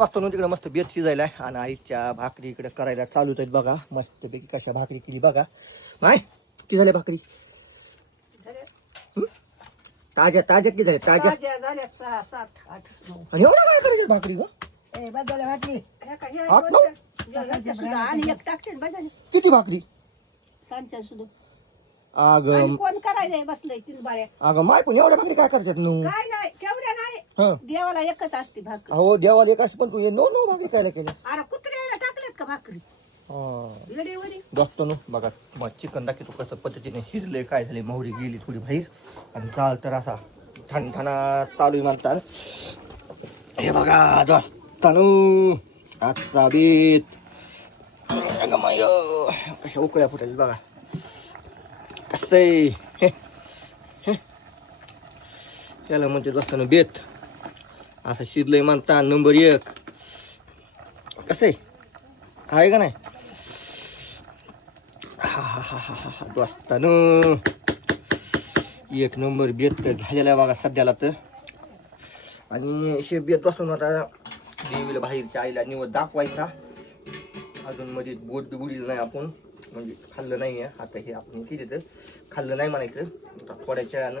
वाजता तिकडे मस्त बेत शिजायला आणि आईच्या भाकरी इकडे करायला चालूच आहेत बघा. मस्तपैकी कशा भाकरी केली बघा. नाही किती झाल्या भाकरी? ताज्या ताज्या किती झाल्या? ताज्या झाल्या 6, 7, 8, 9. आणि एवढं काय करायचं भाकरी ग? भाकरी आठ, नऊ? आणि एक टाकते बजाले किती भाकरी? सांच्या सुद्धा अगं कोण करायला बसलंय 3 बाळ्या. अगं माय पण एवढ्या भाकरी काय करतात नऊ? काय नाही केवढ्या नाही हं. देवाला एकच असते भाकरी. हो देवाला एक असं पण तू हे नो नो भाकरी खायला केल्यास. अरे कुत्र्याला टाकल्यात का भाकरी वेळेवरी? जास्त नो बघा मग चिकन दाखवतो कसं पद्धतीने शिजले काय झाले. मोहरी गेली थोडी बाहेर आणि चाल तर असा ठणठणा चालू आहे म्हणतात. हे बघा दोस्तानो आजचा बेत कशा उकळ्या फुटायला बघा कसं आहे. त्याला म्हणते दोस्तानो बेत असं शिजलंय म्हणता. नंबर 1 कसं आहे का नाही? दोस्तानो 1 नंबर बेत झालेला आहे बघा सध्याला तर. आणि शे बेत बसून आता देवीला बाहेरच्या आईला निवड दाखवायचा. अजून मध्ये बोट बी बुडील नाही आपण म्हणजे खाल्लं नाही आहे. आता हे आपण केली तर खाल्लं नाही म्हणायचं. आता थोड्या वेळानं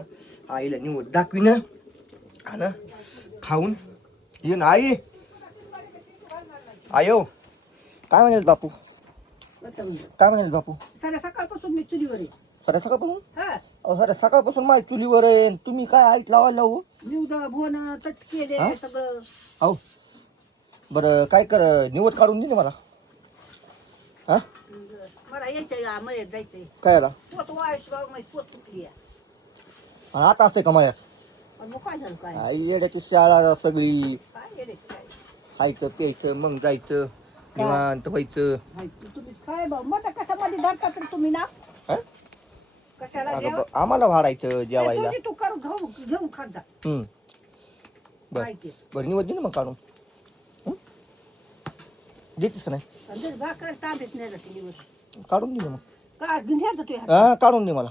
आईला निवड दाखवीन आणि खाऊन येईन. आई आयो काय म्हणाल बापू? काय म्हणाल बापू? साऱ्या सकाळपासून मी चुलीवर आहे. साऱ्या सकाळपासून? हा अहो साऱ्या सकाळपासून माझ्या चुलीवर आहे. तुम्ही काय ऐक लावायला लावू? निवड भोन तटकेले हा? सगळं. अहो बरं काय कर निवड काढून दे ना मला. हा मला यायचंय मळ्यात जायचंय. काय आला पोत वाळशी बाबा माझी पोत सुटली आहे. आणि आता असते का मायात? आणि मग काय झालं काय आई येड्याची शाळा सगळी काय गेले काय खायचं प्यायचं मग जायचं निवांत व्हायचं. हाय, तुम्ही काय भाऊ मग कसा मध्ये धरता तर तुम्ही ना हा? कशाला अगं द्यावं? आम्हाला वाढायचं जेवायला. तुझी तू करू घेऊन खात जा. बर काय ते बरं निवड दे ना मग काढून. देतेस का नाही? आणि जर भाकर तांबेत नाही जाते दिवस काढून दे ना मग. का घेऊन तू हा काढून दे मला.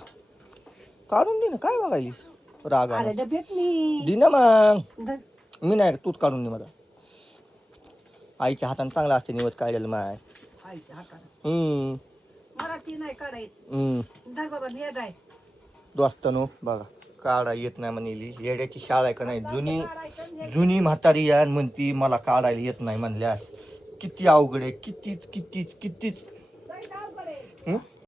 काढून दे ना काय बघायलीस राग अरे आला. डब्यात मी दे ना मग. धर. मी नाही तूच काढून दे मला. आईच्या हाताने चांगला असते निवड काढलेलं माय. आईच्या हाताने मराठी नाही काढायचं. धर बाबा नेट आहे. दोस्तानो बघा काढा येत नाही म्हणली. येड्याची शाळा आहे का नाही? जुनी म्हातारी या म्हणती मला काढायला येत नाही म्हणल्यास किती अवघड आहे. कितीच